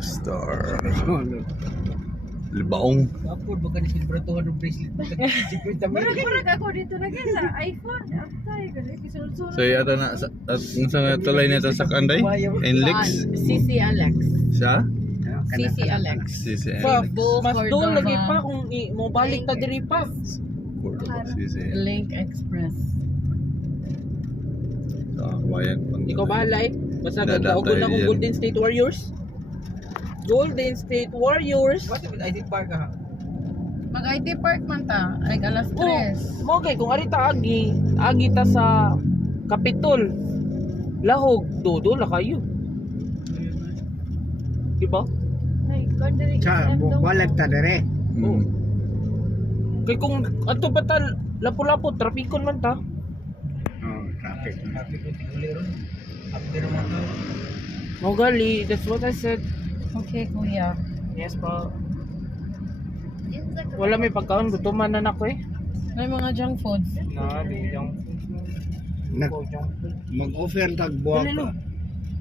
Star. Libaong. Upload baka ni silver 200 bracelet. 50 Murag million. ako dito lagi sa iPhone. Aptay gali gisulod-sulod. So yata na sa tulay nito sa Kanday? Enlix? CC Alex. Siya? CC Alex. Si Pa, Facebook, mas doon Cordova. lagi pa kung mo balik ta diri pa. Si Link Express. So, kabayan. Ikaw bahala eh. Basta Dadatay gagawin na kung yan. Golden State Warriors. Golden State Warriors. What if I park ha? Mag-IT Park man ta. Ay, alas 3. Mo kay kung arita agi ta sa Kapitol. Lahog dodo la kayo. Diba? Ay, kandiri Sa buwalag ta dire. Mm. Kay kung ato pa ta lapu-lapu trapikon man ta. Oh, traffic. Mo gali, that's what I said. Okay, kuya. Yes po. Wala may pagkaon, gutuman na nako eh. May mga junk foods. Nabi yung Mag-offer tag buwag Dali, pa.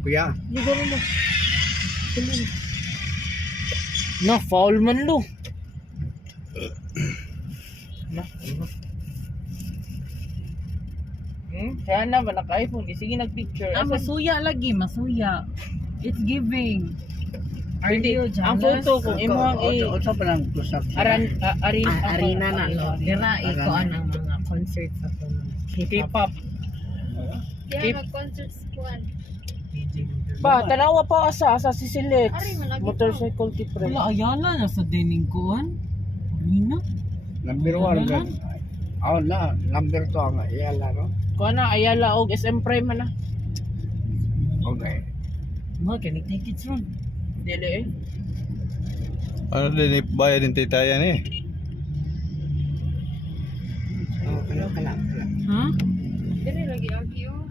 Kuya, Ligaro mo. Na, foul man lo. Na, kaya na ba naka-iPhone? Sige nag-picture. Ah, masuya lagi, masuya. It's giving. Are Hindi, you ang jealous? photo kung imuhang Unsa pa lang kusap siya? Arena na. Dira, Arena. ikuan ang mga concerts sa K-pop. Kaya mag-concert squad. Ba, tanawa pa asa si Silex. Ari, malagi Motorcycle tipre. Wala, ayala na sa dining kuan. Arena? Number 1 gan. Oh na, number 2 ang iyala no. Kuha na, Ayala og SM Prime na. Okay. Mga can take it ron. Dili eh. Ano din bayad din titayan eh. Oh, kana. Ha? Dili lagi agi oh.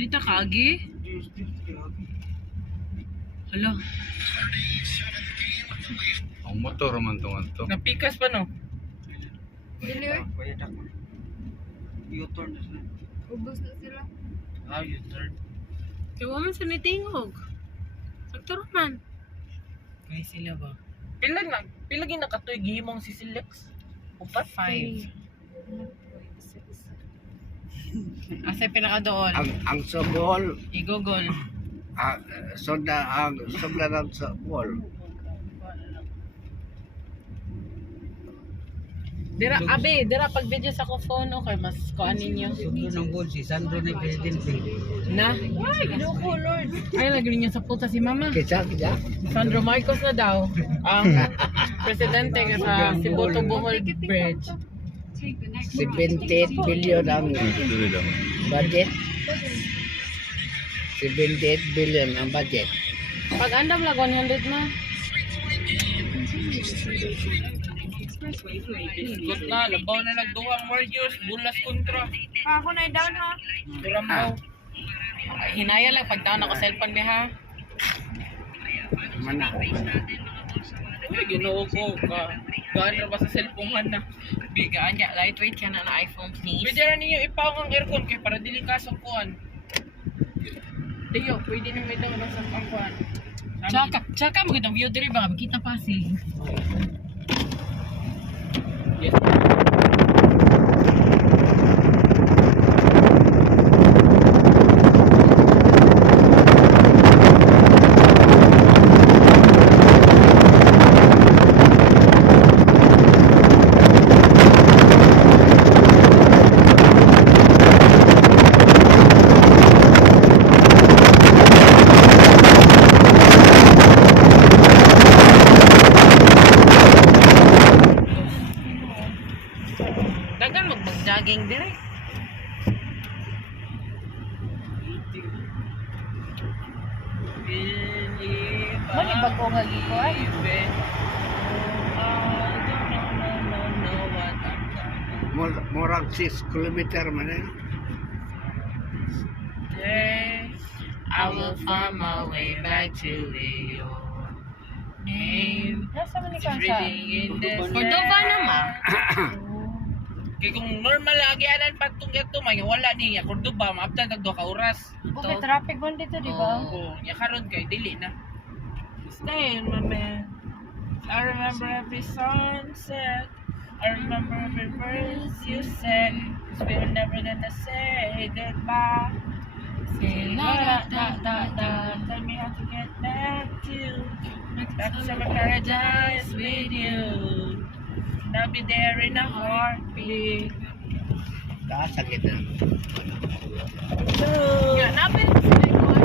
Dito ka, Agi? Hala. Ang motor man to. Napikas pa no. Dili oy. Ubos na sila. Ah, you turn. Kaya man sa nitingog. Sakto man. May sila ba? Pila gi nakatoy gihimong si Silex? Upat 5. Asa pinaka doon? Ang subol, I-google. soda ang sobra lang sa wall. Dira, abe, dira pag video sa ko phone okay, mas kuan ninyo. Sundro ng ball si Sandro na presidente. Na. Ay, ginuko Lord. Ay, lagi niya sa puta si mama. Kisa. Sandro Marcos na daw. Ang presidente nga sa Cebu Bohol Bridge. 78 billion ang Dili daw. budget. 78 billion ang budget. Pag andam lang 100 na. Good na, labaw na nagduwang Warriors, bulas kontra. Pa ako na down ha. Durambaw. Hinaya lang pag down ako cellphone niya ha. Mana. Uy, ginoo ko ka. Gaan ba sa cellphone na? Bigaan niya, lightweight ka na na iPhone please. Pwede rin ninyo ipawang ang aircon kay para dili kasong kuan. Tiyo, pwede nang may daw sa pangkuan. Tsaka magandang view diri ba? Makita pa si. Yes. Dagan mag-jogging diri. Mali ba ko nga gikuan? Murag 6 kilometer man eh. I will find my way back to your name. Nasa man ni Kansa? Cordova naman. Kaya kung normal lagi anan patong gato, may wala niya. Cordoba, maabtan tag 2 ka oras. Okay, traffic man dito, di ba? Oo, ya karon kay dili na. Stay my man. I remember every sunset. I remember every verse you said. 'Cause we were never gonna say goodbye. Say la da da da da. Tell me how to get back to summer paradise with you. And I'll be there in a heartbeat. Kasakit na. Nga, napin sila ko